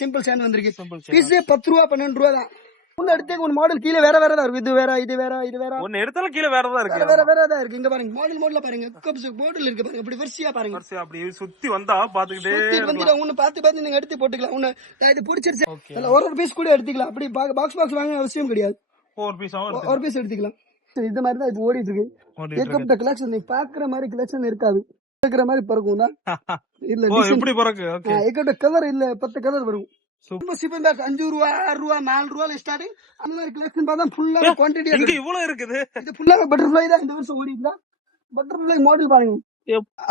Simple சேன் வந்திருக்கு. Piece 10 ரூபா 12 ரூபா தான். ஒன்னு எடுத்தே ஒரு மாடல் கீழே வேற வேற தான் இருக்கு. இது வேற இது வேற இது வேற. ஒன்னு எடுத்தாலும் கீழே வேற தான் இருக்கு. வேற வேற தான் இருக்கு. இங்க பாருங்க மாடல் பாருங்க. கப்ஸ் மாடல் இருக்கு பாருங்க. அப்படி வரிசையா பாருங்க. வரிசையா அப்படி சுத்தி வந்தா பாத்துக்கிட்டே வந்துட்டா ஒன்னு பாத்து நீங்க எடுத்து போட்டுக்கலாம். ஒன்னு இது பிடிச்சிருச்சு ஒரு பீஸ் கூட எடுத்துக்கலாம். அப்படி பாக்ஸ் வாங்க அவசியம் கிடையாது. ஒரு பீஸ் எடுத்துக்கலாம். இந்த மாதிரி தான் இது ஓடிட்டு இருக்கு. ஏகப்பட்ட கலெக்ஷன் நீங்க பாக்குற மாதிரி கலெக்ஷன் இருக்காது. இருக்கிற மாதிரி பறக்கும் தான் இல்ல எப்படி பறக்கு. ஏகப்பட்ட கலர் இல்ல 10 கலர் வரும். 5 ரூபா 6 ரூபா 4 ரூபால ஸ்டார்டிங். அந்த மாதிரி கலெக்ஷன் பார்த்தா ஃபுல்லா குவாண்டிட்டி இங்க இவ்வளவு இருக்குது. இது ஃபுல்லா பட்டர்ஃப்ளை தான் இந்த வருஷம் ஓடிட்டு. பட்டர்ஃப்ளை மாடல் பாருங்க.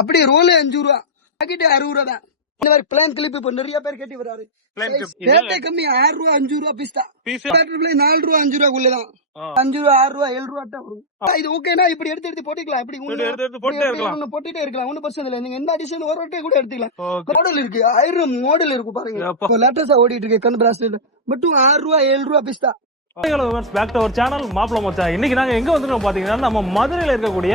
அப்படியே ரோல் 5 ரூபா பாக்கெட் 60 ரூபா தான். இந்த மாதிரி பிளான் கிளிப் இப்ப நிறைய பேர் கேட்டி வராரு. ரேட்டே கம்மி 6 ரூபா 5 ரூபா பீஸ் தான். பட்டர்ஃப்ளை 4 ரூபா 5 ரூபாக்குள்ளதான். 5 ரூபா 6 ரூபா 7 ரூபா தான் வரும். இது ஓகேனா இப்படி எடுத்து போட்டுக்கலாம். இப்படி போட்டுட்டே இருக்கலாம். ஒன்னும் பிரச்சனை இல்லை. நீங்க என்ன டிசைன் ஒரு வாட்டி கூட எடுத்துக்கலாம். மாடல் இருக்கு 1000 மாடல் இருக்கு பாருங்க. லேட்டஸ்டா ஓடிட்டு இருக்கு கண் பிராஸ்லெட் மட்டும் 6 ரூபா 7 ரூபா பீஸ் தான். பேக் டு அவர் சேனல் மாப்பிள மச்சான். இன்னைக்கு நாங்க எங்க வந்துருக்கோம் பாத்தீங்கன்னா நம்ம மதுரையில இருக்கக்கூடிய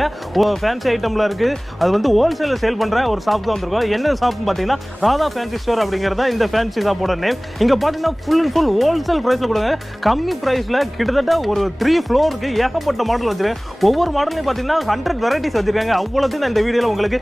ஃபேன்சி ஐட்டம்ல இருக்கு. அது வந்து ஹோல்சேல்ல சேல் பண்ற ஒரு ஷாப் தான் வந்திருக்கோம். என்ன ஷாப்னு பாத்தீங்கன்னா ராதா ஃபேன்சி ஸ்டோர் அப்படிங்கறத இந்த ஃபேன்சி ஷாப்போட நேம். இங்க பாத்தீங்கன்னா ஃபுல் அண்ட் ஃபுல் ஹோல்சேல் பிரைஸ்ல கொடுங்க. கம்மி பிரைஸ்ல கிட்டத்தட்ட ஒரு 3 ஃப்ளோருக்கு ஏகப்பட்ட மாடல் வச்சிருக்கேன். ஒவ்வொரு மாடலையும் பாத்தீங்கன்னா 100 வெரைட்டிஸ் வச்சிருக்காங்க. அவ்வளோத்தையும் நான் இந்த வீடியோல உங்களுக்கு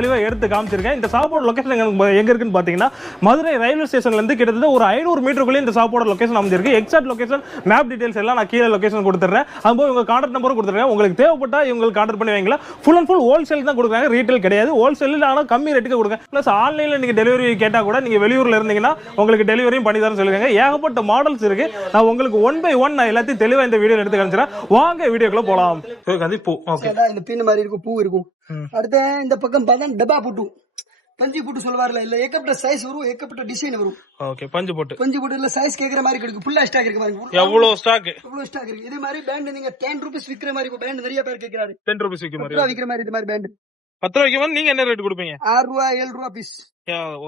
தெளிவா எடுத்து காமிச்சிருக்கேன். இந்த ஷாப்போட லொகேஷன் எங்க இருக்குன்னு பாத்தீங்கன்னா மதுரை ரயில்வே ஸ்டேஷன்ல இருந்து கிட்டத்தட்ட ஒரு 500 மீட்டருக்குள்ளே இந்த ஷாப்போட லொகேஷன் அமைஞ்சிருக்கு. எக்ஸாக்ட் லொகேஷன் மேப் டீடைல்ஸ் எல்லாம் நான் கீழே லொகேஷன் கொடுத்துறேன். அதுபோக உங்க கான்டாக்ட் நம்பரும் கொடுத்துறேன். உங்களுக்கு தேவைப்பட்டா இவங்களுக்கு கான்டாக்ட் பண்ணி வைங்களா. ஃபுல் அண்ட் ஃபுல் ஹோல்சேல் தான் கொடுக்குறாங்க. ரீட்டைல் கிடையாது. ஹோல்சேல் ஆனா கம்மி ரேட்டுக்கு கொடுங்க. பிளஸ் ஆன்லைன்ல நீங்க டெலிவரி கேட்டா கூட நீங்க வெளியூர்ல இருந்தீங்கன்னா உங்களுக்கு டெலிவரியும் பண்ணி தரேன்னு சொல்லுங்க. ஏகப்பட்ட மாடல்ஸ் இருக்கு. நான் உங்களுக்கு 1 by 1 நான் எல்லாத்தையும் தெளிவா இந்த வீடியோல எடுத்து காமிச்சறேன். வாங்க வீடியோக்குள்ள போலாம். அது பூ ஓகே. இந்த பின் மாதிரி இருக்கும். பூ இருக்கும். அடுத்து இந்த பக்கம் பார்த்தா டப்பா புட்டு பஞ்சு போட்டு சொல்லுவார்ல இல்ல. ஏகப்பட்ட சைஸ் வரும். ஏகப்பட்ட டிசைன் வரும். ஓகே. பஞ்சு போட்டு இல்ல சைஸ் கேக்குற மாதிரி கிடைக்கும். ஃபுல்லா ஸ்டாக் இருக்கு பாருங்க. எவ்வளவு ஸ்டாக் இருக்கு. இதே மாதிரி பேண்ட் நீங்க 10 ரூபீஸ் விக்கிற மாதிரி இப்ப பேண்ட் நிறைய பேர் கேக்குறாரு. 10 ரூபீஸ் விக்கிற மாதிரி இது மாதிரி பேண்ட் 10 ரூபாய்க்கு வந்து நீங்க என்ன ரேட் கொடுப்பீங்க? 6 ரூபா 7 ரூபா பீஸ்.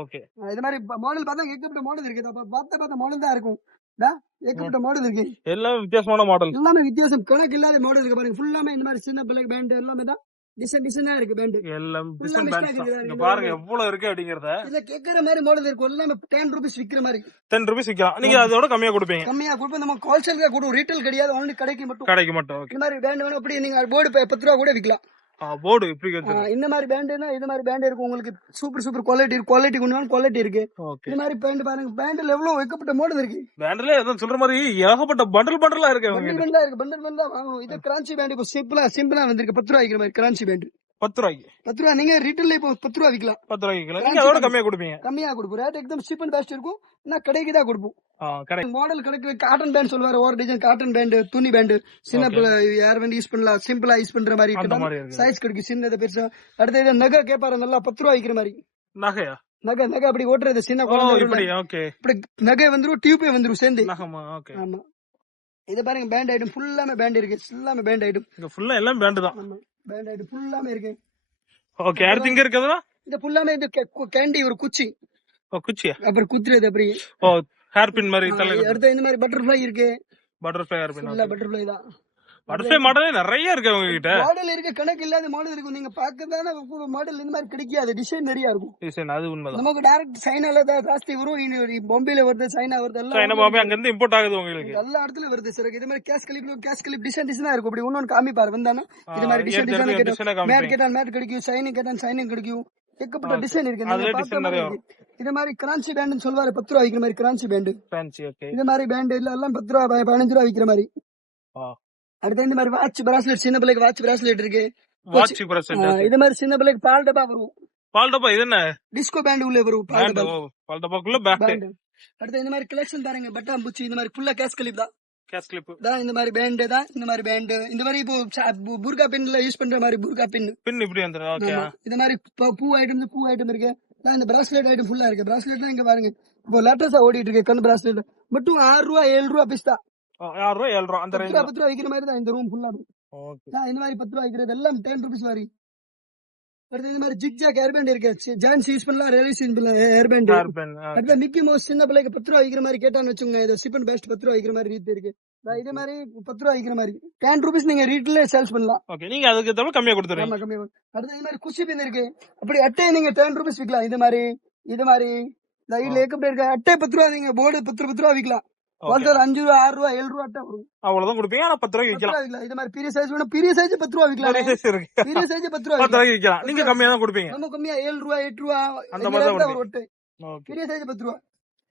ஓகே. இது மாதிரி மாடல் பார்த்தா ஏகப்பட்ட மாடல் இருக்கு. பார்த்த மாடல் தான் இருக்கும். ஏகப்பட்ட மாடல் இருக்கு. எல்லாம் வித்தியாசமான மாடல். எல்லாமே வித்தியாசம் கணக்கு இல்லாத மாடல் இருக்கு பாருங்க. ஃபுல்லாமே இந்த மாதிரி சின்ன பிள்ளை பேண்ட் எல்லாமே தான் டிசைனா இருக்கு. பேண்ட் எல்லாம் டிசைன் பேண்ட்ஸ் இங்க பாருங்க எவ்வளவு இருக்கு அப்படிங்கறத. இல்ல கேக்குற மாதிரி மாடல் இருக்கு. எல்லாமே 10 ரூபீஸ் விக்கிற மாதிரி. 10 ரூபீஸ் விக்கலாம். நீங்க அதோட கம்மியா கொடுப்பீங்க. கம்மியா கொடுப்போம். நம்ம ஹோல்சேலுக்கு கொடுப்போம். ரீட்டைல் கிடையாது. ஒன்லி கடைக்கு மட்டும். ஓகே. இந்த மாதிரி பேண்ட் வேணும் அப்படி நீங்க போர்டு 10 ரூபா கூட விக்கலாம். போர்டு இப்படி இருக்கு. இந்த மாதிரி பேண்ட்னா இது மாதிரி பேண்ட் இருக்கு. உங்களுக்கு சூப்பர் குவாலிட்டி கொண்டு குவாலிட்டி இருக்கு. இந்த மாதிரி பேண்ட் பாருங்க. பேண்ட்ல எவ்வளவு ஏகப்பட்ட மாடல் இருக்கு. பேண்ட்ல ஏதோ சொல்ற மாதிரி ஏகப்பட்ட பண்டலா இருக்கு. பண்டல் தான் வாங்கணும். இது கிரான்சி பேண்ட் இப்போ சிம்பிளா வந்திருக்கு. 10 ரூபா விக்கிற மாதிரி கிரான்சி பேண்ட் 10 ரூபாய்க்கு. நீங்க ரீட்டைல்ல இப்போ 10 ரூபா விக்கலாம். 10 ரூபாய்க்கு நீங்க அதோட கம்மியா கொடுப்பீங்க. கம்மியா கொடுப்போம். ரேட் எக்தம் சீப் அண்ட் பெஸ்ட் இருக்கும். நான் கடைக்கு தான் கொடுப்போம். மாடல் கடைக்கு காட்டன் பேண்ட் சொல்லுவாரு. ஒரு டிசைன் காட்டன் பேண்ட் துணி பேண்ட் சின்ன யார் வேண்டி யூஸ் பண்ணலாம். சிம்பிளா யூஸ் பண்ற மாதிரி சைஸ் கிடைக்கும். சின்னதை பெருசா. அடுத்த நகை கேட்பாரு நல்லா 10 ரூபா விக்கிற மாதிரி. நகை அப்படி ஓட்டுறது சின்ன குழந்தை. இப்படி நகை வந்துரும். டியூபே வந்துரும் சேர்ந்து. ஆமா. இத பாருங்க பேண்ட் ஐட்டம் ஃபுல்லாமே பேண்ட் இருக்கு. எல்லாமே பேண்ட் ஐட்டம். இங்க ஃபுல்லா எல்லாம் பேண்ட் தான். பேண்ட் ஐட்டம் ஃபுல்லாமே இருக்கு. ஓகே. அடுத்து இங்க இருக்குதா? இது ஃபுல்லாமே இது கேண்டி ஒரு குச்சி. குச்சியா? அப்புறம் குத்துறது அப்படி. ஹேர் பின் மாதிரி தலை. அடுத்து இந்த மாதிரி பட்டர்ஃப்ளை இருக்கு. பட்டர்ஃப்ளை ஹேர் பின். இல்ல பட்டர்ஃப்ளை தான். பட்டர்ஃப்ளை மாடல் நிறைய இருக்கு உங்க கிட்ட. மாடல் இருக்கு. கணக்கு இல்லாத மாடல் இருக்கு. நீங்க பாக்கதான மாடல் இந்த மாதிரி கிடைக்காது. டிசைன் நிறைய இருக்கும். டிசைன் அது உண்மைதான். நமக்கு டைரக்ட் சைனால தான் ஜாஸ்தி வரும். பாம்பேல வருது, சைனா வருது. எல்லாம் சைனா பாம்பே அங்க இருந்து இம்போர்ட் ஆகுது உங்களுக்கு. எல்லா இடத்துல வருது சார். இது மாதிரி கேஸ் கிளிப் டிசைனா இருக்கும். அப்படி இன்னொன்னு காமிப்பாரு வந்தானா. இது மாதிரி டிசைன் கேட்டா மேட் கிடைக்கும். சைனிங் கிடைக்கும். ஏகப்பட்ட டிசைன் இருக்கு. இது மாதிரி கிரான்சி பேண்ட் சொல்லுவாரு. 10 ரூபா விக்கிற மாதிரி கிரான்சி பேண்ட். இது மாதிரி பேண்ட் எல்லாம் 10 ரூபா 15 ரூபா விக்கிற மாதிரி. அடுத்து இந்த மாதிரி வாட்ச் பிராஸ்லெட் சின்ன பிள்ளைக்கு வாட்ச் பிராஸ்லெட் இருக்கு. இது மாதிரி சின்ன பிள்ளைக்கு பால் டப்பா வரும். பால் டப்பா இது என்ன? டிஸ்கோ பேண்ட் உள்ள வரும். பால் டப்பாக்குள்ள பேண்ட். அடுத்து இந்த மாதிரி கலெக்ஷன் பாருங்க. பட்டாம்பூச்சி இந்த மாதிரி ஃபுல்லா கேஸ் கிளிப் தான். இந்த மாதிரி பேண்ட் தான். இந்த மாதிரி பேண்ட் இந்த மாதிரி இப்போ புர்கா பின்ல யூஸ் பண்ற மாதிரி புர்கா பின் இப்படி வந்துரும். ஓகே. இந்த மாதிரி பூ ஐட்டம் இருக்கு. இந்த பிராஸ்லெட் ஐட்டம் ஃபுல்லா இருக்கு. பிராஸ்லெட்லாம் இங்க பாருங்க. இப்போ லேட்டஸ்டா ஓடிட்டு இருக்கு. கண் பிராஸ்லெட் மட்டும் 6 ரூபா 7 ரூபா பீஸ் தான். 6 ரூபா 7 ரூபா அந்த ரேஞ்ச். 10 ரூபா விக்கிற மாதிரி தான் இந்த ரூம் ஃபுல்லா. ஓகே. இந்த மாதிரி 10 ரூபா விக்கிறது எல்லாம் 10 ரூபீஸ் வரி. அடுத்து இந்த மாதிரி ஜிக்ஜாக் ஹேர் பேண்ட் இருக்கு. ஜான்ஸ் யூஸ் பண்ணலாம். ரிலேஸ் யூஸ் பண்ணலாம். Hair band. அடுத்து மிக்கி மவுஸ் சின்ன பிள்ளைக்கு 10 ரூபா விக்கிற மாதிரி கேட்டான்னு வச்சுங்க. இது சீப் அண்ட் பெஸ்ட் 10 ரூபா விக்கிற மாதிரி ரீட் இருக்கு. இதே மாதிரி 10 ரூபா விக்கிற மாதிரி 10 ரூபீஸ் நீங்க ரீட்ல சேல்ஸ் பண்ணலாம். ஓகே. நீங்க அதுக்கு தவிர கம்மியா கொடுத்துறீங்க. ஆமா கம்மியா. அடுத்து இந்த மாதிரி குச்சி பின் இருக்கு. அப்படி அட்டை நீங்க 10 ரூபீஸ் விக்கலாம். இது மாதிரி இதுல ஏகப்பட்ட இருக்கு. அட்டை 10 ரூபா, நீங்க போர்டு 10 ரூபா விற்கலாம். வால்டர் 5 ரூபா 6 ரூபா 7 ரூபா அட்டை வரும். அவ்வளவுதான் கொடுப்பீங்க. ஆனா 10 ரூபாய்க்கு 10 விக்கலாம். ரூபா விற்கலாம். இது மாதிரி பெரிய சைஸ் வேணும், பெரிய சைஸ் 10 ரூபா விற்கலாம். பெரிய size இருக்கு. பெரிய சைஸ் 10 ரூபா 10 ரூபாய்க்கு விக்கலாம். நீங்க கம்மியா தான் கொடுப்பீங்க. நம்ம கம்மியா 7 ரூபா 8 ரூபா அந்த மாதிரி தான் ஒரு ஒட்டு. ஓகே. பெரிய சைஸ் 10 ரூபா.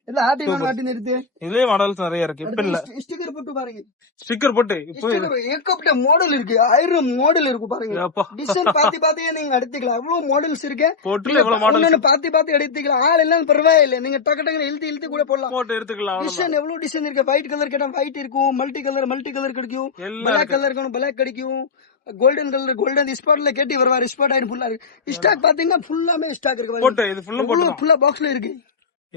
எல்லாம் ஆட்டி வேணும், ஆட்டி நிறுத்து. இதுலயே மாடல்ஸ் நிறைய இருக்கு. இப்ப இல்ல ஸ்டிக்கர் போட்டு பாருங்க. ஸ்டிக்கர் போட்டு இப்போ ஸ்டிக்கர் ஏகப்பட்ட மாடல் இருக்கு. 1000 மாடல் இருக்கு பாருங்க. அப்பா டிசைன் பாத்தி பாத்தியே நீங்க எடுத்துக்கலாம். அவ்வளவு மாடல்ஸ் இருக்கு. போட்டுல எவ்வளவு மாடல் பாத்தி பாத்தி எடுத்துக்கலாம். ஆள் எல்லாம் பரவாயில்லை. நீங்க டக்கு டக்குன்னு இழுத்து கூட போடலாம். போட்டு எடுத்துக்கலாம். டிசைன் எவ்வளவு டிசைன் இருக்கு. ஒயிட் கலர் கேட்டா ஒயிட் இருக்கும், மல்டி கலர் கிடைக்கும், பிளாக் கலர் இருக்கணும் பிளாக் கிடைக்கும், கோல்டன் கலர் கோல்டன் ஸ்பாட்ல கேட்டி வருவாரு. ஸ்பாட் ஆயிடும் ஃபுல்லா இருக்கு. ஸ்டாக் பாத்தீங்கன்னா ஃபுல்லாமே ஸ்டாக் இருக்கு. போட்டு இது ஃபுல்லா பாக்ஸ்ல இருக்கு.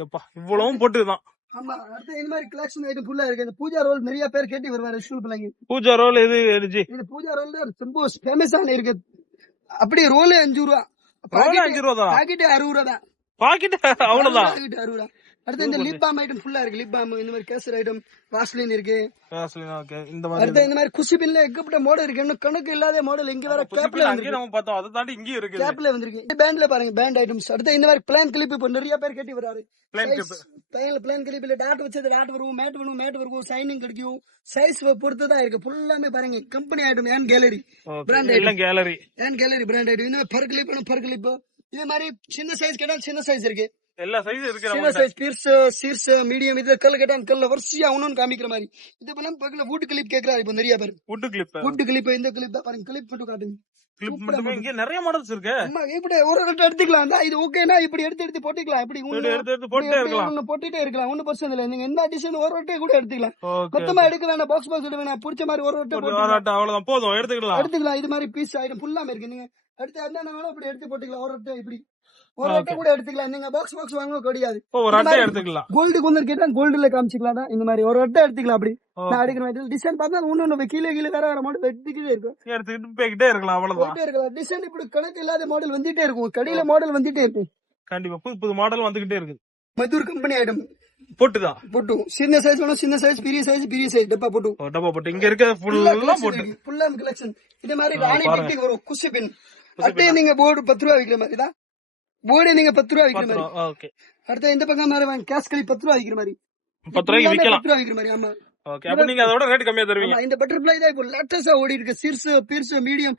எப்பா இவ்வளவும் போட்டுதான். ஆமா, அடுத்து இந்த மாதிரி கலெக்ஷன் ஐட்டம் ஃபுல்லா இருக்கு. இந்த பூஜா ரோல் நிறைய பேர் கேட்டி வருவாரு. ஸ்கூல் பிள்ளைங்க பூஜா ரோல் இது எரிஜி இது பூஜா ரோல் ரொம்ப ஃபேமஸான இருக்கு. அப்படியே ரோல் 5 ரூபா, ரோல் 5 ரூபா தான், பாக்கெட் 60 ரூபா தான். பாக்கெட் அவ்வளவுதான். பாக்கெட் 60 ரூபா. அடுத்து இந்த லிப் பாம் ஐட்டம் ஃபுல்லா இருக்கு. லிப் பாம் இந்த மாதிரி கேசர் ஐட்டம், வாஸ்லின் இருக்கு. ஓகே. இந்த மாதிரி அடுத்து இந்த மாதிரி குஷி பின்ல எக்கப்ட மாடல் இருக்கு. இன்னும் கணக்கு இல்லாத மாடல் இங்க வர கேப்ல அங்கே நம்ம பார்த்தோம். அதை தாண்டி இங்கே இருக்கு. கேப்ல வந்திருக்கு. இந்த பேண்ட்ல பாருங்க, பேண்ட் ஐட்டம்ஸ். அடுத்து இந்த மாதிரி பிளான் கிளிப் இப்போ நிறைய பேர் கேட்டி வராரு. பிளான் கிளிப்ல டாட் வச்சது டாட் வரும், மேட் வரும், சைனிங் கிடைக்கும். சைஸ் பொறுத்து தான் இருக்கு. ஃபுல்லாமே பாருங்க கம்பெனி ஐட்டம். ஏன் gallery brand item, gallery brand item. இந்த பர் கிளிப் பர் கிளிப். இதே மாதிரி சின்ன சைஸ் கேட்டா சின்ன சைஸ் இருக்கு. எல்லா சைஸ் இருக்கு. சின்ன சைஸ் பீர்ஸ் சீர்ஸ் மீடியம். இதுல கல் கேட்டா கல்ல வரிசையா அவனும் காமிக்கிற மாதிரி. இது பண்ண பக்கத்துல வுட் கிளிப் கேக்குறாரு இப்போ நிறைய பேர். வுட் கிளிப் இந்த கிளிப் தான் பாருங்க. கிளிப் மட்டும் காட்டுங்க. கிளிப் மட்டும் இங்க நிறைய மாடல்ஸ் இருக்கு. அம்மா இப்படி ஒரு ரெண்டு எடுத்துக்கலாம். இது ஓகேனா இப்படி எடுத்து போட்டுக்கலாம். இப்படி எடுத்து போட்டுட்டே இருக்கலாம். போட்டுட்டே இருக்கலாம். ஒன்னும் பிரச்சனை இல்லை. நீங்க என்ன டிசைன் ஒரு வட்டை கூட எடுத்துக்கலாம். மொத்தமா எடுக்க வேணாம். பாக்ஸ் எடுக்க வேணாம். பிடிச்ச மாதிரி ஒரு வட்டை அவ்வளவுதான் போதும். எடுத்துக்கலாம். இது மாதிரி பீஸ் ஐட்டம் ஃபுல்லாமே இருக்கு. நீங்க அடுத்து என்னென்ன வேணா இப்படி எடுத்து போட்டுக்கலாம். ஒரு வட்டை இப்படி ஒரு வட்டை கூட எடுத்துக்கலாம். நீங்க பாக்ஸ் வாங்க கிடையாது. ஒரு அட்டை எடுத்துக்கலாம். கோல்டு கொஞ்சம் கேட்டா கோல்டுல காமிச்சிக்கலாம். இந்த மாதிரி ஒரு வட்டை எடுத்துக்கலாம். அப்படி நான் எடுக்கிற டிசைன் பார்த்தா ஒண்ணு கீழே வேற மாடல் எடுத்துக்கிட்டே இருக்கும். எடுத்துக்கிட்டு போய்கிட்டே இருக்கலாம். அவ்வளவுதான். டிசைன் இப்படி கணக்கு இல்லாத மாடல் வந்துட்டே இருக்கும். கடையில மாடல் வந்துட்டே இருக்கு. கண்டிப்பா புது மாடல் வந்துகிட்டே இருக்கு. மதுர் கம்பெனி ஐட்டம் போட்டுதான் போட்டு சின்ன சைஸ் வேணும், சின்ன சைஸ், பெரிய சைஸ் டப்பா போட்டு இங்க இருக்க ஃபுல்லா போட்டு ஃபுல்லா கலெக்ஷன். இந்த மாதிரி ராணி டெக்னிக் வரும். குஷி பின் அட்டையை நீங்க போர்டு 10 ரூபா விக்கிற மாதிரி தான். போர்டு நீங்க 10 ரூபா விக்கிற மாதிரி. ஓகே. அடுத்த இந்த பக்கம் மாதிரி கேஷ் கலி 10 ரூபா விக்கிற மாதிரி. 10 ரூபாய்க்கு விக்கலாம். 10 ரூபா விக்கிற மாதிரி. ஆமா. ஓகே. அப்ப நீங்க அதோட ரேட் கம்மியா தருவீங்க. இந்த பட்டர்ஃப்ளை தான் இப்போ லேட்டஸ்டா ஓடி இருக்கு. சீர்ஸ் பீர்ஸ் மீடியம்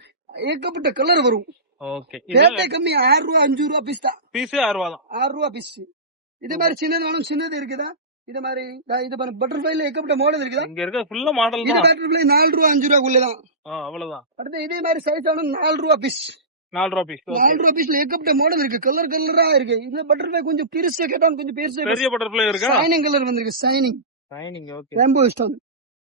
ஏகப்பட்ட கலர் வரும். ஓகே. ரேட்டே கம்மி. 6 ரூபா 5 ரூபா பீஸ் தான். பீஸ் 6 ரூபா தான். 6 ரூபா பீஸ். இது மாதிரி சின்னது வேணும், சின்னது இருக்குதா. இது மாதிரி இது பாருங்க. பட்டர்ஃப்ளைல ஏகப்பட்ட மாடல் இருக்குதா. இங்க இருக்க ஃபுல்லா மாடல் தான். இது பட்டர்ஃப்ளை 4 ரூபா 5 ரூபாக்குள்ள தான். அவ்வளவுதான். அடுத்து இதே மாதிரி சைஸ் வேணும். 4 ரூபா பீஸ். 4 ரூபா பீஸ். 4 ரூபா பீஸ்ல ஏகப்பட்ட மாடல் இருக்கு. கலரா இருக்கு. இந்த பட்டர்ஃப்ளை கொஞ்சம் பெருசா கேட்டா கொஞ்சம் பெரிய பட்டர்ஃப்ளை இருக்கா. ஷைனிங் கலர் வந்திருக்கு. Shining. Okay. Rainbow stone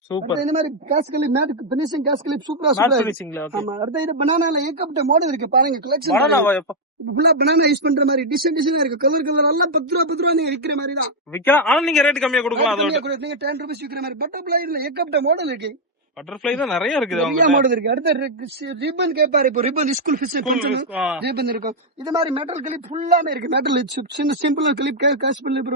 super. இந்த மாதிரி கேஸ் கிளிப் மேட் ஃபினிஷிங் கேஸ் கிளிப் சூப்பரா ஃபினிஷிங்ல. ஓகே. ஆமா. அடுத்து இது பனானால ஏகப்பட்ட மாடல் இருக்கு பாருங்க. கலெக்ஷன் பனானாவா எப்ப ஃபுல்லா பனானா யூஸ் பண்ற மாதிரி டிசைனா இருக்கு. கலர் எல்லாம் 10 ரூபா நீங்க விக்கிற மாதிரி தான் விக்கலாம். ஆனா நீங்க ரேட் கம்மியா கொடுக்கலாம். அதோட நீங்க 10 ரூபீஸ் விக்கிற மாதிரி. பட்டர்ஃப்ளைல ஏகப்பட்ட மாடல் இருக்கு. பட்டர்ஃப்ளை தான் நிறைய இருக்குது. நிறைய மாடல் இருக்கு. அடுத்து ரிப்பன் கேட்பாரு. இப்போ ரிப்பன் ஸ்கூல் ஃபங்க்ஷன் ரிப்பன் இருக்கும். இது மாதிரி மெட்டல் கிளிப் ஃபுல்லாமே இருக்கு. மெட்டல் சின்ன சிம்பிள் கிளிப் கேஷ் கிளிப்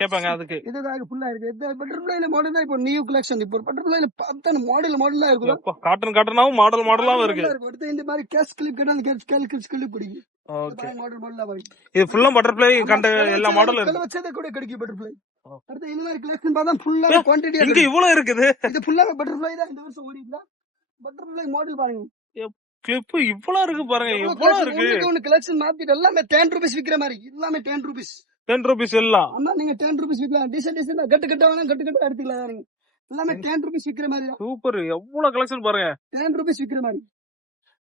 கேட்பாங்க. அதுக்கு இதுக்காக ஃபுல்லா இருக்கு. இந்த பட்டர்ஃப்ளைல மாடல் தான் இப்போ நியூ கலெக்ஷன். இப்போ பட்டர்ஃப்ளைல 10 மாடலா இருக்கு. காட்டனாவும் மாடலாவும் இருக்கு. அடுத்து இந்த மாதிரி கேஷ் கிளிப் கேட்டா கிளிப் பிடிக்கும். ஓகே. மாடல் இது ஃபுல்லா பட்டர்ஃப்ளை கண்ட எல்லா மாடலும் இருக்கு. வச்சதே கூட கிடைக்கும் பட்டர்ஃப்ளை. அடுத்து இந்த மாதிரி கலெக்ஷன் பார்த்தா ஃபுல்லா குவாண்டிட்டி இங்க இவ்வளவு இருக்குது. இது ஃபுல்லா பட்டர்ஃப்ளை தான். இந்த வருஷம் ஓடிடலாம். பட்டர்ஃப்ளை மாடல் பாருங்க. கிளிப் இவ்வளவு இருக்கு பாருங்க. இவ்வளவு இருக்கு. ஒன்னு கலெக்ஷன் மாத்திட்டு எல்லாமே 10 ரூபீஸ் விக்கிற மாதிரி. எல்லாமே 10 ரூபீஸ். 10 ரூபீஸ் எல்லாம். ஆமா. நீங்க 10 ரூபீஸ் விக்கலாம். டிசைன் கட்டு வேணா கட்டு எடுத்துக்கலாம். நீங்க எல்லாமே 10 ரூபீஸ் விக்கிற மாதிரி தான். சூப்பர். எவ்வளவு கலெக்ஷன் பாருங்க. 10 ரூபீஸ் விக்கிற மாதிரி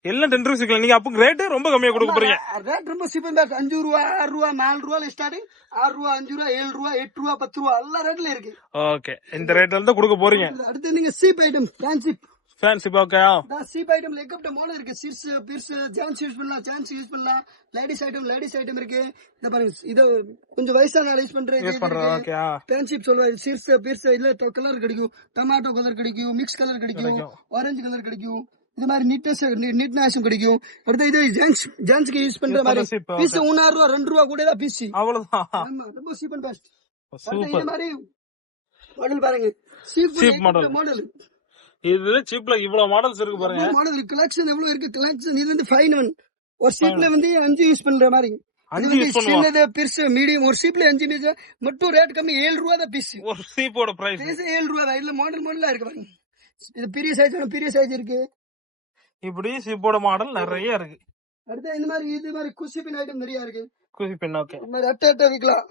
எல்லாம் 10 ரூபீஸ் விக்கலாம். நீங்க அப்ப ரேட் ரொம்ப கம்மியா கொடுக்க போறீங்க. ரேட் ரொம்ப சீப்பா தான். 5 ரூபா 6 ரூபா 4 ரூபால ஸ்டார்டிங். 6 ரூபா 5 ரூபா 7 ரூபா 8 ரூபா 10 ரூபா எல்லா ரேட்ல இருக்கு. ஓகே. இந்த ரேட்ல தான் கொடுக்க போறீங்க. அடுத்து நீங்க cheap item fancy okay. Cheap ஐட்டம்ல ஏகப்பட்ட மாடல் இருக்கு. சிர்ஸ் பீர்ஸ் ஜான்ஸ் யூஸ் பண்ணலாம். லேடிஸ் ஐட்டம் இருக்கு. இந்த பாருங்க. இது கொஞ்சம் வயசான யூஸ் பண்றது. ஓகே. ஃபேன்சி சொல்லுவாங்க. சிர்ஸ் பீர்ஸ் இதுல கலர் கிடைக்கும். டொமேட்டோ கலர் கிடைக்கும். மிக்ஸ் கலர் கிடைக்கும். ஆரஞ்சு கலர் கிடைக்கும். இந்த மாதிரி நீட்னஸும் கிடைக்கும். அடுத்து இது ஜென்ஸ்க்கு யூஸ் பண்ற மாதிரி பீஸ் 1 ரூபா 2 ரூபா கூட தான் பீஸ். அவ்வளவுதான். ஆமா. ரொம்ப சீப் அண்ட் பெஸ்ட். இந்த மாதிரி மாடல் பாருங்க. சீப் மாடல். இதுல சீப்ல இவ்வளவு மாடல்ஸ் இருக்கு பாருங்க. மாடல் கலெக்ஷன் எவ்வளவு இருக்கு. கலெக்ஷன் இது வந்து ஃபைன் ஒன். ஒரு சீப்ல வந்து 5 யூஸ் பண்ற மாதிரி. 5 வந்து யூஸ் பண்ணுவோம். சின்னது பெருசு மீடியம் ஒரு சீப்ல 5 பீஸ் மட்டும் ரேட் கம்மி 7 ரூபா தான் பீஸ். ஒரு சீப்போட பிரைஸ் பீஸ் 7 ரூபா தான். இதுல மாடலா இருக்கு பாருங்க. இது பெரிய சைஸ் இருக்கு. இப்படி சீப்போட மாடல் நிறைய இருக்கு. அடுத்து இந்த மாதிரி குஷி பின் ஐட்டம் நிறைய இருக்கு. குஷி பின் ஓகே. இந்த மாதிரி அட்டை விக்கலாம்.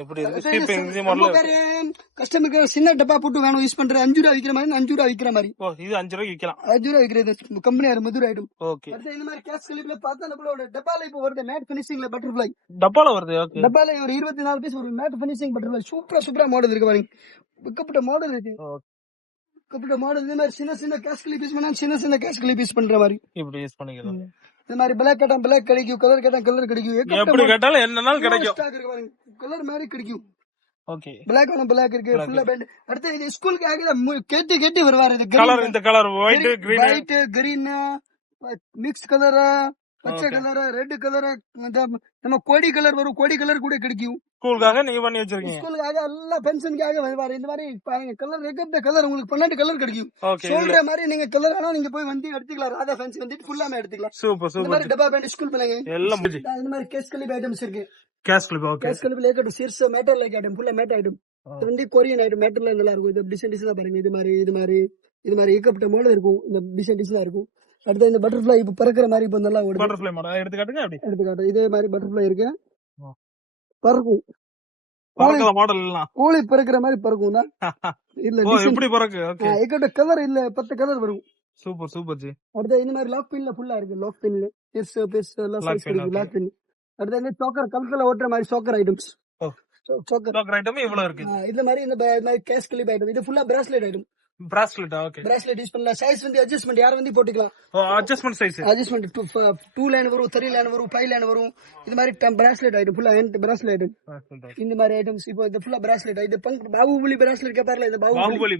இப்படி இருக்கு சீப்பிங் இந்த மாடல். கஸ்டமருக்கு சின்ன டப்பா போட்டு வேணும் யூஸ் பண்ற 5 ரூபா விக்கிற மாதிரி 5 ரூபா விக்கிற மாதிரி. ஓ இது 5 ரூபாய்க்கு விக்கலாம். 5 ரூபா விக்கிறது கம்பெனி மதுரை ஐட்டம். ஓகே. அடுத்து இந்த மாதிரி கேஸ் கிளிப்ல பார்த்தா நம்மளோட டப்பால இப்போ வருது மேட் ஃபினிஷிங்ல பட்டர்ஃப்ளை. டப்பால வருது. ஓகே. டப்பால ஒரு 24 பீஸ் ஒரு மேட் ஃபினிஷிங் பட்டர்ஃப்ளை சூப்பரா மாடல் இருக்கு பாருங்க. விக்கப்பட்ட மாடல் இருக்கு. விக்கப்பட்ட மாடல் இந்த மாதிரி சின்ன கேஸ் கிளிப் யூஸ் பண்ணா சின்ன கேஸ் கிளிப் யூஸ் பண்ற மாதிரி இப்படி யூஸ் பண்ணிக்கலாம். இந்த மாதிரி பிளாக் கேட்டா பிளாக் கிடைக்கும், கலர் கேட்டா கலர் கிடைக்கும். எப்படி கேட்டாலும் என்னனாலும் கிடைக்கும். ஸ்டாக் இருக்கு பாருங்க. கலர் மாதிரி கிடைக்கும். ஓகே. பிளாக் ஆன பிளாக் இருக்கு ஃபுல்லா பேண்ட். அடுத்து இது ஸ்கூலுக்கு ஆகல கேட்டி வருவாரு. இது கலர் இந்த colour white green mix colour பச்சை கலர் ரெட் கலர் நம்ம கோடி கலர் வரும். கோடி கலர் கூட கிடைக்கும். ஸ்கூலுக்காக நீங்க பண்ணி வச்சிருக்கீங்க. ஸ்கூலுக்காக எல்லாம் பென்ஷனுக்காக வருவாரு. இந்த மாதிரி பாருங்க கலர் ரெக்கப்ட கலர் உங்களுக்கு 12 கலர் கிடைக்கும். சொல்ற மாதிரி நீங்க கலர் ஆனா நீங்க போய் வந்து எடுத்துக்கலாம். ராதா ஃபேன்சி வந்துட்டு ஃபுல்லாமே எடுத்துக்கலாம். சூப்பர் இந்த மாதிரி டப்பா பேண்ட் ஸ்கூல் பிள்ளைங்க எல்லாம் இந்த மாதிரி கேஸ் கிளிப் ஐட்டம்ஸ் இருக்கு. Case clip okay. Case clip லேக்கட் சீர்ஸ் மெட்டல் லைக் ஐட்டம் ஃபுல்லா மேட் ஐட்டம். இது வந்து கொரியன் ஐட்டம் மேட்டர்ல நல்லா இருக்கும். இது டிசைன் பாருங்க. இது மாதிரி ஏகப்பட்ட மாடல் இருக்கும். இந்த டிசைன் இருக்கும். அடுத்து இந்த பட்டர்ஃப்ளை இப்ப பறக்கிற மாதிரி இப்ப நல்லா ஓடுது. பட்டர்ஃப்ளை மாடல் எடுத்துக்காட்டுங்க. அப்படி எடுத்துக்காட்டு இதே மாதிரி பட்டர்ஃப்ளை இருக்கு. பறக்கும் மாடல் எல்லாம் கோழி பறக்கிற மாதிரி பறக்கும் தான். இல்ல எப்படி பறக்கு. ஓகே. ஏகப்பட்ட கலர் இல்ல 10 கலர் வரும். Super G. அடுத்து இந்த மாதிரி லாக் பின்ல ஃபுல்லா இருக்கு. லாக் பின்ல பெருசு எல்லாம் சைஸ் இருக்கு. லாக் பின். அடுத்து இந்த சோக்கர் கல்கல ஓட்டுற மாதிரி சோக்கர் ஐட்டம்ஸ். சோக்கர் ஐட்டம் இவ்வளவு இருக்கு. இந்த மாதிரி கேஸ் கிளிப் ஐட்டம். இது ஃபுல்லா bracelet item. Bracelet okay. Bracelet use பண்ணலாம். சைஸ் வந்து அட்ஜஸ்ட்மென்ட் யார் வந்து போட்டுக்கலாம். Adjustment size. அட்ஜஸ்ட்மென்ட் 2 லைன் வரும், 3 லைன் வரும், 5 லைன் வரும். இந்த மாதிரி பிராஸ்லெட் ஐட்டம் ஃபுல்லா ஹேண்ட் பிராஸ்லெட். இந்த மாதிரி ஐட்டம்ஸ் இப்போ இந்த ஃபுல்லா பிராஸ்லெட். இது பங்க் பாகுபலி பிராஸ்லெட் கேப்பார்ல. இந்த பாகுபலி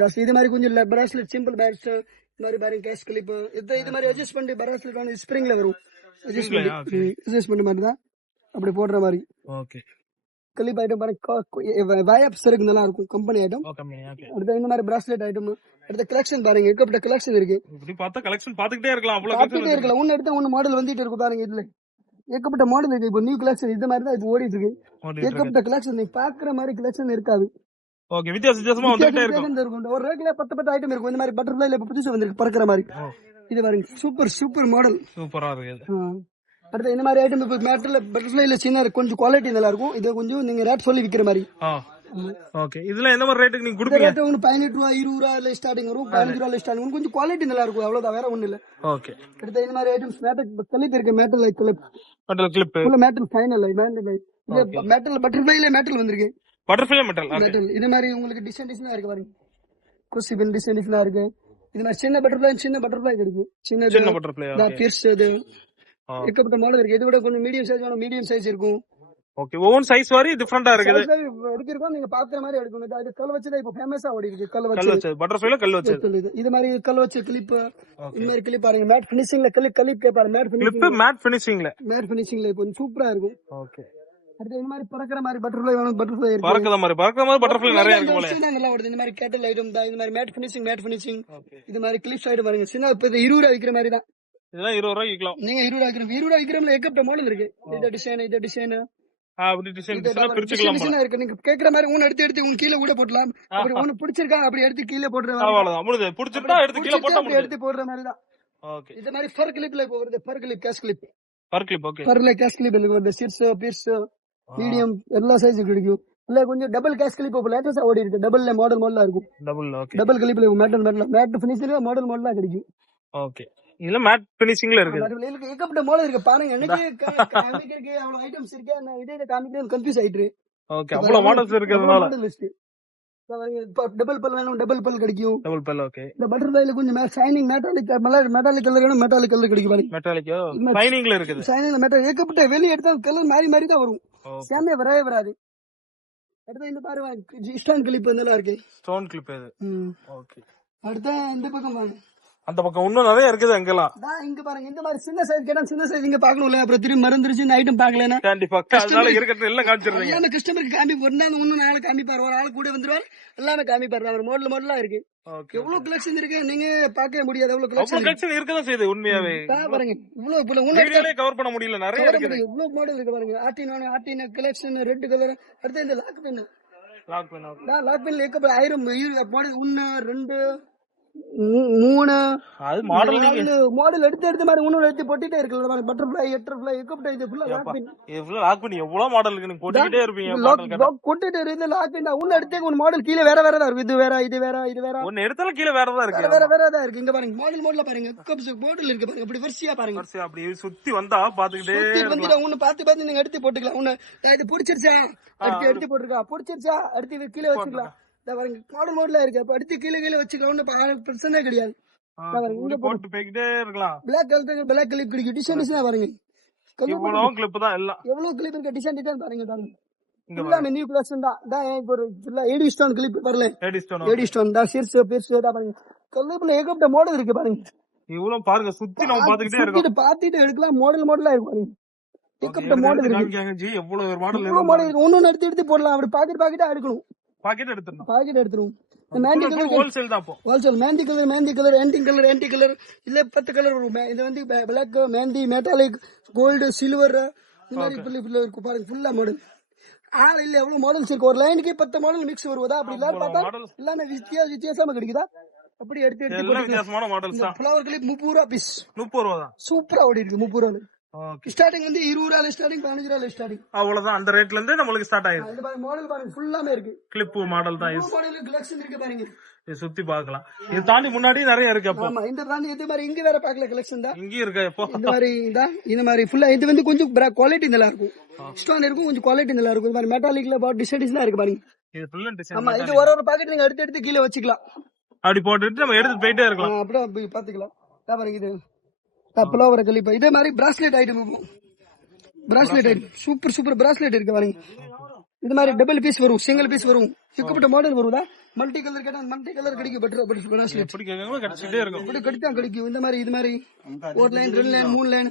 பிராஸ்லெட். இது மாதிரி கொஞ்சம் பிராஸ்லெட் சிம்பிள் பிராஸ்லெட். இந்த மாதிரி பாருங்க கேஸ் கிளிப். இது மாதிரி அட்ஜஸ்ட்மென்ட் பிராஸ்லெட் வந்து ஸ்ப்ரிங்ல வரும். அட்ஜஸ்ட்மென்ட் மாதிரி தான் அப்படி போடுற மாதிரி. ஓகே. கிளிப் ஐட்டம் பாருங்க. வயப்ஸ் இருக்கு நல்லா இருக்கும் கம்பெனி ஐட்டம். அடுத்து இந்த மாதிரி பிராஸ்லெட் ஐட்டம். அடுத்த கலெக்ஷன் பாருங்க. ஏகப்பட்ட கலெக்ஷன் இருக்கு. இப்படி பார்த்தா கலெக்ஷன் பாத்துக்கிட்டே இருக்கலாம். அவ்வளவு பாத்துக்கிட்டே இருக்கலாம். ஒன்னு எடுத்தா ஒன்னு மாடல் வந்துட்டு இருக்கு பாருங்க. இதுல ஏகப்பட்ட மாடல் இருக்கு. இப்போ நியூ கலெக்ஷன் இந்த மாதிரி தான் இப்போ ஓடிட்டு இருக்கு. ஏகப்பட்ட கலெக்ஷன் நீ பாக்குற மாதிரி கலெக்ஷன் இருக்காது. ஓகே. வித்தியாசமா வந்துட்டே இருக்கும். ஒரு ரேக்ல 10 ஐட்டம் இருக்கும். இந்த மாதிரி பட்டர்ஃப்ளைல இப்ப புதுசா வந்திருக்கு பறக்கிற மாதிரி. இது பாருங்க சூப்பர் மாடல். சூப்பரா இருக்கு. அடுத்து இந்த மாதிரி ஐட்டம் இப்ப மேட்டர்ல பட்டர்ஃப்ளைல சின்ன கொஞ்சம் குவாலிட்டி நல்லா இருக்கும். இது கொஞ்சம் நீங்க ரேட் சொல்லி விக்கிற மாதிரி. ஓகே. இதுல எந்த மாதிரி ரேட்டுக்கு நீங்க கொடுப்பீங்க? ரேட் 18 ரூபா 20 ரூபாயில ஸ்டார்டிங் வரும். 15 ரூபாயில ஸ்டார்டிங் வரும். கொஞ்சம் குவாலிட்டி நல்லா இருக்கும். அவ்வளவுதான், வேற ஒண்ணு இல்ல. ஓகே. அடுத்து இந்த மாதிரி ஐட்டம்ஸ் கிளிப் இருக்கு. மேட்டல் கிளிப் ஃபுல்லா மேட்டல் ஃபைனல் இது மேட்டல் பட்டர்ஃப்ளைல மேட்டல் வந்திருக்கு. Butterfly metal. இது மாதிரி உங்களுக்கு டிசைனா இருக்கு பாருங்க. குசி பின் டிசைனா இருக்கு. இது மாதிரி சின்ன பட்டர்ஃப்ளை கிடைக்கும். சின்ன பட்டர்ஃப்ளை பெருசு அது ஏகப்பட்ட மாடல் இருக்கு. இதை விட கொஞ்சம் மீடியம் சைஸ் வேணும். மீடியம் சைஸ் இருக்கும். ஓகே. ஒவ்வொரு சைஸ் வாரி டிஃபரெண்டா இருக்குது. எடுக்கிறோம் நீங்க பாக்குற மாதிரி எடுக்கணும். அது கல் வச்சதா இப்போ ஃபேமஸா ஓடி இருக்கு. கல் வச்சு பட்டர்ஃப்ளைல கல் வச்சு இது மாதிரி கல் வச்ச கிளிப். இந்த மாதிரி கிளிப் பாருங்க. மேட் ஃபினிஷிங்ல கிளிப் கேப்பாரு. மேட் ஃபினிஷிங்ல இப்போ சூப்பரா இருக்கும். ஓகே. அடுத்து இந்த மாதிரி பறக்கிற மாதிரி பட்டர்ஃப்ளை வேணும். பட்டர்ஃப்ளை இருக்கு. பறக்கிற மாதிரி பட்டர்ஃப்ளை நிறைய இருக்கு போல. நல்லா ஓடுது. இந்த மாதிரி கேட்டல் ஐட்டம் தான். இந்த மாதிரி மேட் ஃபினிஷிங். இது மாதிரி கிளிப்ஸ் ஐட்டம் பாருங்க. சின்ன இப்போ 20 ரூபாய் விக்கிற மாதிரி தான். இதெல்லாம் 20 ரூபாய்க்கு விக்கலாம். நீங்க 20 ரூபாய் விக்கிறோம்ல ஏகப்பட்ட மாடல் இருக்கு. இந்த டிசைன் அப்படி டிசைன் பிரிச்சுக்கலாம் இருக்கு. நீங்க கேக்குற மாதிரி ஒன்னு எடுத்து உங்க கீழ கூட போடலாம். அப்படி ஒன்னு பிடிச்சிருக்கா அப்படி எடுத்து கீழ போடுற மாதிரி. அவ்வளவுதான் முடிஞ்சது. பிடிச்சிட்டா எடுத்து கீழ போட்டா முடிஞ்சது. எடுத்து போடுற மாதிரி தான். ஓகே. இந்த மாதிரி ஃபர் கிளிப்ல போறது. Fur clip case clip. Okay. ஃபர்ல கேஸ் கிளிப் இருக்கு. சிர்ஸ் பீர்ஸ் மீடியம் எல்லா சைஸ் கிடைக்கும். இல்ல கொஞ்சம் டபுள் கேஸ் கிளிப் இப்போ லேட்டஸ்டா ஓடி இருக்கு. டபுள்ல மாடலா இருக்கும். டபுள் கிளிப்ல மேட் ஃபினிஷிங்ல மாடலா கிடைக்கும். ஓகே. இதுல மேட் ஃபினிஷிங்ல இருக்கு. ஏகப்பட்ட மாடல் இருக்கு பாருங்க. எனக்கு காமிக்கிறதுக்கு அவ்வளவு ஐட்டம்ஸ் இருக்கு. நான் இதே காமிக்கிறது கன்ஃபியூஸ் ஆயிட்டு. ஓகே. அவ்வளவு மாடல்ஸ் இருக்குறதுனால டபுள் பல் வேணும். டபுள் பல் கிடைக்கும். ஓகே. இந்த பட்டர்ஃப்ளைல கொஞ்சம் ஷைனிங் மெட்டாலிக் கலர் வேணும். மெட்டாலிக் கலர் கிடைக்கும் பாருங்க. மெட்டாலிக் ஷைனிங்ல இருக்குது. ஷைனிங்ல மெட்டால் ஏகப்பட்ட வெளிய எடுத்தா கலர் மாறி தான் வரும். சேமே வராது. அடுத்து இந்த பாருங்க ஸ்டோன் கிளிப் நல்லா இருக்கு. ஸ்டோன் கிளிப் இது. ஓகே. அடுத்து இந்த பக்கம் பாருங்க. அந்த பக்கம் இன்னும் நிறைய இருக்குது. அங்கெல்லாம் இங்க பாருங்க. இந்த மாதிரி சின்ன சைஸ் கேட்டா சின்ன சைஸ் இங்க பாக்கணும்ல. அப்புறம் திரும்பி மறந்துருச்சு இந்த ஐட்டம் பாக்கலனா கண்டிப்பா. அதனால இருக்கிறது எல்லாம் காமிச்சிடுறீங்க. எல்லாமே கஸ்டமருக்கு காமி. ஒரு நாள் காமிப்பாரு. ஒரு ஆள் கூட வந்துருவாரு. எல்லாமே காமிப்பாரு. அவர் மாடலா இருக்கு. ஓகே எவ்வளவு கலெக்ஷன் இருக்கு நீங்க பார்க்கவே முடியாது. எவ்வளவு அவ்வளவு கலெக்ஷன் கலெக்ஷன் இருக்கதான் செய்யுது உண்மையாவே. பாருங்க. இவ்வளவு உன்ன வீடியோலயே கவர் பண்ண முடியல, நிறைய இருக்குது. இவ்வளவு மாடல் இருக்கு பாருங்க. ஆர்டின் கலெக்ஷன் ரெட் கலர். அடுத்து இந்த லாக் பென். லாக் பண்ண லாக் பென்ல ஏகப்பட்ட 1000 மாடல் 1 2 3 அது மாடல் நீங்க மாடல் எடுத்து மாதிரி ஒண்ணு எடுத்து போட்டுட்டே இருக்கல. பட்டர்ஃப்ளை எட்டர்ஃப்ளை ஏகப்பட்ட இது ஃபுல்லா லாக் பென். இவ்வளவு லாக் பண்ணி எவ்வளவு மாடல் இருக்கு நீங்க போட்டுக்கிட்டே இருப்பீங்க. மாடல் கேட்டா கொட்டிட்டே இருக்கு. லாக் பென் ஒண்ணு எடுத்தே ஒரு மாடல் கீழ வேற வேற தான் இருக்கு. இது வேற இது வேற இது வேற ஒன்னு எடுத்தாலும் கீழ வேறதா இருக்கு. வேற வேற தான் இருக்கு. இங்க பாருங்க மாடல் பாருங்க. கப்ஸ் மாடல் இருக்கு பாருங்க. அப்படி வரிசையா பாருங்க. வரிசையா அப்படி சுத்தி வந்தா பாத்துக்கிட்டே வந்துட்டா ஒண்ணு பார்த்து நீங்க எடுத்து போட்டுக்கலாம். ஒண்ணு இது பிடிச்சிருச்சா எடுத்து போட்டுருக்கா. பிடிச்சிருச்சா அடுத்து கீழே வச்சுக்கலாம். மாடல் இருக்கு. அப்ப அடுத்து கீழே வச்சுக்கலாம். ஒன்னும் பிரச்சனை கிடையாது. போட்டு போய்கிட்டே இருக்கலாம். பிளாக் கலர் கிடைக்கும். டிசைன் பாருங்க. இவ்வளவு கிளிப் தான் எல்லாம். எவ்வளவு கிளிப் இருக்கு. டிசைன் பாருங்க. எல்லாமே நியூ கலெக்ஷன் தான். ஒரு ஃபுல்லா ஏடி ஸ்டோன் கிளிப் வரல. ஏடி ஸ்டோன் தான். சிர்ஸ் பெருசு தான் பாருங்க. கல்லுக்குள்ள ஏகப்பட்ட மாடல் இருக்கு பாருங்க. இவ்வளவு பாருங்க சுத்தி நம்ம பாத்துக்கிட்டே இருக்கோம். பாத்துட்டு எடுக்கலாம். மாடலா இருக்கு பாருங்க. ஏகப்பட்ட மாடல் இருக்கு. எவ்வளவு மாடல் இருக்கு. ஒன்னு எடுத்து போடலாம். அப்படி பாக்கெட்டா எடுக்கணும். பாக்கெட் எடுத்துறோம். பாக்கெட் எடுத்துறோம். மேண்டி கலர் ஹோல்சேல் தான். ஹோல்சேல் மேண்டி கலர் ஆன்டி கலர் இல்ல 10 கலர் வரும். இது வந்து பிளாக் மேண்டி மெட்டாலிக் கோல்டு சில்வர் இந்த மாதிரி இருக்கு பாருங்க. ஃபுல்லா மாடல் இல்ல எவ்வளவு மாடல்ஸ் இருக்கு. ஒரு லைனுக்கு 10 மாடல் மிக்ஸ் வருவதா? அப்படி எல்லாரும் பார்த்தா எல்லாமே வித்தியாசமா கிடைக்குதா? அப்படி எடுத்து வித்தியாசமான மாடல்ஸ் தான். ஃப்ளவர் கிளிப் 30 ரூபா பீஸ். 30 ரூபா தான். சூப்பரா ஓடி இருக்கு. 30 ரூபாய் ஸ்டார்டிங் வந்து 20 ரூபாய் ஸ்டார்டிங் 15 ரூபாய் ஸ்டார்டிங். அவ்வளவுதான். அந்த ரேட்ல இருந்து நம்மளுக்கு ஸ்டார்ட் ஆயிருக்கு. இந்த பாருங்க மாடல் பாருங்க ஃபுல்லாமே இருக்கு. கிளிப் மாடல் தான். மாடல் கலெக்ஷன் இருக்கு பாருங்க. இது சுத்தி பார்க்கலாம். இது தாண்டி முன்னாடி நிறைய இருக்கு. அப்போ ஆமா இந்த தாண்டி இது மாதிரி இங்க வேற பார்க்கல கலெக்ஷன் தான். இங்க இருக்கு. எப்போ இந்த மாதிரி ஃபுல்லா இது வந்து கொஞ்சம் குவாலிட்டி நல்லா இருக்கும். ஸ்டோன் இருக்கும். கொஞ்சம் குவாலிட்டி நல்லா இருக்கும். இந்த மாதிரி மெட்டாலிக்ல டிசைன்ஸ் இருக்கு பாருங்க. இது ஃபுல்லா டிசைன். ஆமா இது ஒரு பாக்கெட் நீங்க எடுத்து கீழே வச்சுக்கலாம். அப்படி போட்டுட்டு நம்ம எடுத்து போயிட்டே இருக்கலாம். அப்படியே பாத்துக்கலாம். பாருங்க இது ஃப்ளவர் கிளிப். இதே மாதிரி bracelet item. Bracelet item super bracelet இருக்கு பாருங்க. இது மாதிரி டபுள் பீஸ் வரும், சிங்கிள் பீஸ் வரும். ஏகப்பட்ட மாடல் வருதா? மல்டி கலர் கேட்டா மல்டி கலர் கிடைக்கும். பிராஸ்லெட் எப்படி கேக்குறீங்களோ கிடைச்சிட்டே இருக்கும். இப்படி கிடைத்தா கிடைக்கும். இந்த மாதிரி இது மாதிரி ஒரு லைன் 2 லைன் 3 லைன்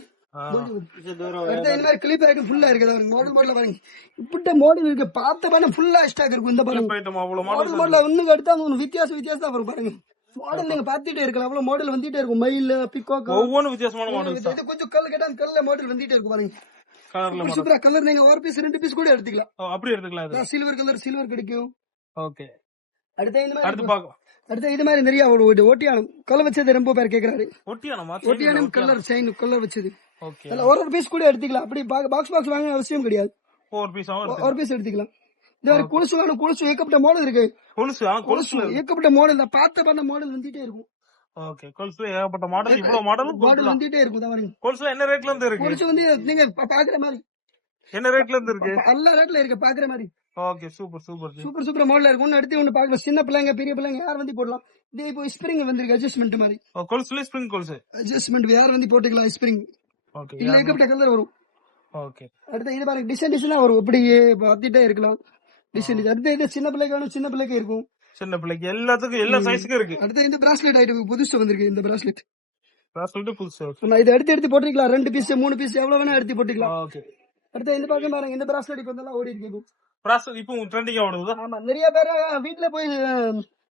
இந்த மாதிரி கிளிப் ஐட்டம் ஃபுல்லா இருக்கு. மாடல் பாருங்க. இப்படி மாடல் இருக்கு. பார்த்த பாருங்க ஃபுல்லா ஸ்டாக் இருக்கும். இந்த பாருங்க மாடல் ஒண்ணுக்கு எடுத்தா வித்தியாசம் தான் வரும் பாருங்க. மாடல் நீங்க பாத்துட்டே இருக்கலாம். அவ்வளவு மாடல் வந்துட்டே இருக்கும். மயில் பிகாக் ஒவ்வொரு வித்தியாசமான மாடல். இது கொஞ்சம் கல் கேட்டா கல்ல மாடல் வந்துட்டே இருக்கும் பாருங்க. சூப்பரா கலர் நீங்க ஒரு பீஸ் 2 பீஸ் கூட எடுத்துக்கலாம். அப்படி எடுத்துக்கலாம். சில்வர் கலர் சில்வர் கிடைக்கும். ஓகே. அடுத்து இது மாதிரி நிறைய ஒட்டியானம் கலர் வச்சது ரொம்ப பேர் கேக்குறாரு. ஒட்டியானம் கலர் செயின் கலர் வச்சது. ஒரு பீஸ் கூட எடுத்துக்கலாம். அப்படி பாக்ஸ் வாங்க அவசியம் கிடையாது. ஒரு பீஸ் எடுத்துக்கலாம். இந்த மாதிரி கொலுசு ஏகப்பட்ட மாடல் இருக்கு. கொலுசு ஏகப்பட்ட மாடல் தான். பார்த்த மாடல் வந்துட்டே இருக்கும். ஓகே. கொலுசுல ஏகப்பட்ட மாடல். இவ்வளவு மாடல் வந்துட்டே இருக்கும். கொலுசுல என்ன ரேட்ல இருந்து இருக்கு? கொலுசு வந்து நீங்க பாக்குற மாதிரி என்ன ரேட்ல இருந்து இருக்கு? எல்லா ரேட்ல இருக்கு பாக்குற மாதிரி. ஓகே. சூப்பர் மாடல் இருக்கு. ஒன்னு எடுத்து ஒன்னு பாக்கலாம். சின்ன பிள்ளைங்க பெரிய பிள்ளைங்க யார் வந்து போடலாம். இது இப்போ ஸ்ப்ரிங் வந்திருக்கு. அட்ஜஸ்ட்மென்ட் மாதிரி. கொலுசுல ஸ்ப்ரிங் கொலுசு அட்ஜஸ்ட்மெண்ட் யார் வந்து போட்டுக்கலாம். ஸ்ப்ரிங். ஓகே. இல்ல ஏகப்பட்ட கலர் வரும். ஓகே. அடுத்து இது பாருங்க டிசைனா வரும். அப்படியே பார்த்துட்டே இருக்கலாம். டிசைன். அடுத்து இது சின்ன பிள்ளைக்கு வேணும். சின்ன பிள்ளைக்கு இருக்கும். சின்ன பிள்ளைக்கு எல்லாத்துக்கும் எல்லா சைஸ்க்கும் இருக்கு. அடுத்து இந்த பிராஸ்லெட் ஐட்டம் புதுசா வந்திருக்கு. இந்த பிராஸ்லெட் புதுசா. இதை எடுத்து போட்டுக்கலாம். 2 பீஸ் 3 பீஸ் எவ்வளவு வேணா எடுத்து போட்டுக்கலாம். ஓகே. அடுத்து இந்த பக்கம் பாருங்க. இந்த பிராஸ்லெட் இப்ப நல்லா ஓடி இருக்கு. இப்போ ட்ரெண்டிங்கா ஓடுது. ஆமா நிறைய பேர் வீட்டுல போய்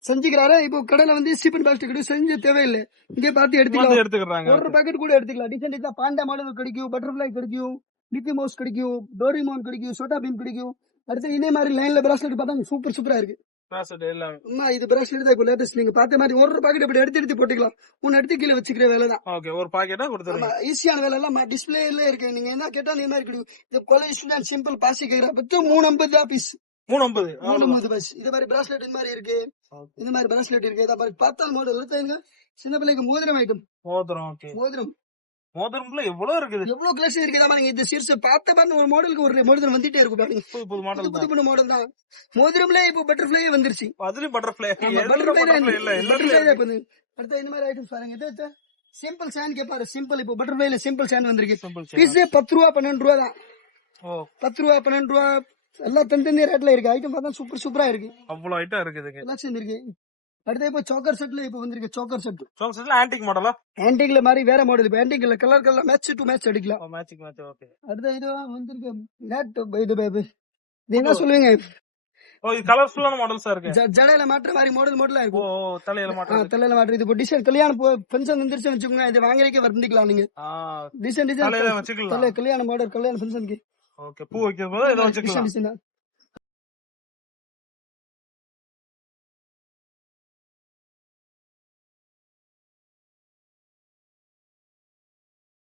செஞ்சுக்கிறாரு. இப்போ கடையில வந்து சீப்பன் பாஸ்ட் கிடைக்கும். செஞ்சு தேவையில்லை. இங்கே பார்த்து எடுத்துக்கலாம். ஒரு பாக்கெட் கூட எடுத்துக்கலாம். டிசைன் பாண்டா மாடல் கிடைக்கும். பட்டர்ஃபிளை கிடைக்கும். மிக்கி மவுஸ் கிடைக்கும். டோரிமான் கிடைக்கும். சோட்டா பீம் கிடைக்கும். அடுத்து இதே மாதிரி லைன்ல பிராஸ்லெட் பார்த்தா சூப்பரா இருக்கு. இது பிராஸ்லெட் தான் இப்போ லேட்டஸ்ட். நீங்க பார்த்த மாதிரி ஒரு பாக்கெட் அப்படி எடுத்து போட்டுக்கலாம். ஒன்னு எடுத்து கீழே வச்சுக்கிற வேலை தான். ஓகே. ஒரு பாக்கெட்டா கொடுத்துருங்க. ஈஸியான வேலை எல்லாம் டிஸ்பிளேல இருக்கு. நீங்க என்ன கேட்டாலும் இந்த மாதிரி கிடைக்கும். இந்த காலேஜ் ஸ்டூடெண்ட் சிம்பிள் பாசி கேக்குற பத்தி 350 தான் பீஸ். 350 பீஸ். இது மாதிரி பிராஸ்லெட் இந்த மாதிரி இருக்கு. இந்த மாதிரி பிராஸ்லெட் இருக்கு. இதை மாதிரி பார்த்தால் மாடல் எடுத்தாங்க. சின்ன பிள்ளைக்கு மோதிரம் ஐட்டம். மோதிரம்ல எவ்வளவு இருக்குது. எவ்வளவு கலெக்ஷன் இருக்கு. பாருங்க இது சீர்ஸ் பார்த்த பாருங்க. ஒரு மாடலுக்கு ஒரு மோதிரம் வந்துட்டே இருக்கும் பாருங்க. புது மாடல் தான். மோதிரம்ல இப்போ பட்டர்ஃபிளை வந்துருச்சு. அதுலயும் பட்டர்ஃபிளை அடுத்து இந்த மாதிரி ஐட்டம்ஸ் பாருங்க. இது சிம்பிள் சேன் கேப்பாரு. சிம்பிள் இப்போ பட்டர்ஃபிளைல சிம்பிள் சேன் வந்திருக்கு. பீஸ் 10 ரூபா 12 ரூபா தான். 10 ரூபா 12 ரூபா எல்லாம் தனித்தனி ரேட்ல இருக்கு. ஐட்டம் பார்த்தா சூப்பரா இருக்கு. அவ்வளவு ஐட்டம் இருக்குது. கலெக்ஷன் இருக்கு. அடுத்து இப்போ சோக்கர் செட்ல இப்போ வந்திருக்கு. சோக்கர் செட்ல ஆன்டிக் மாடலா? ஆன்டிக்ல மாதிரி வேற மாடல். இப்போ ஆன்டிக்ல கலர் மேட்ச் டு மேட்ச் அடிக்கலாம். ஓகே. அடுத்து இது வந்திருக்கு. இது என்ன சொல்லுவீங்க? ஓ இது கலர்ஃபுல்லான மாடல்ஸா இருக்கு. ஜடையில மாற்ற மாதிரி மாடலா ஓ இருக்கும். தலையில மாட்டோம். தலையில மாற்ற இது இப்போ டிசைன் கல்யாணம் ஃபங்க்ஷன் வந்துருச்சு வச்சுக்கோங்க, இது வாங்குறதுக்கே வந்துக்கலாம் நீங்க. டிசைன் தலையில வச்சுக்கலாம். கல்யாண மாடல் கல்யாண ஃபங்க்ஷனுக்கு ஓகே பூ வைக்கும் போது இதை வச்சுக்கலாம். டிசைன்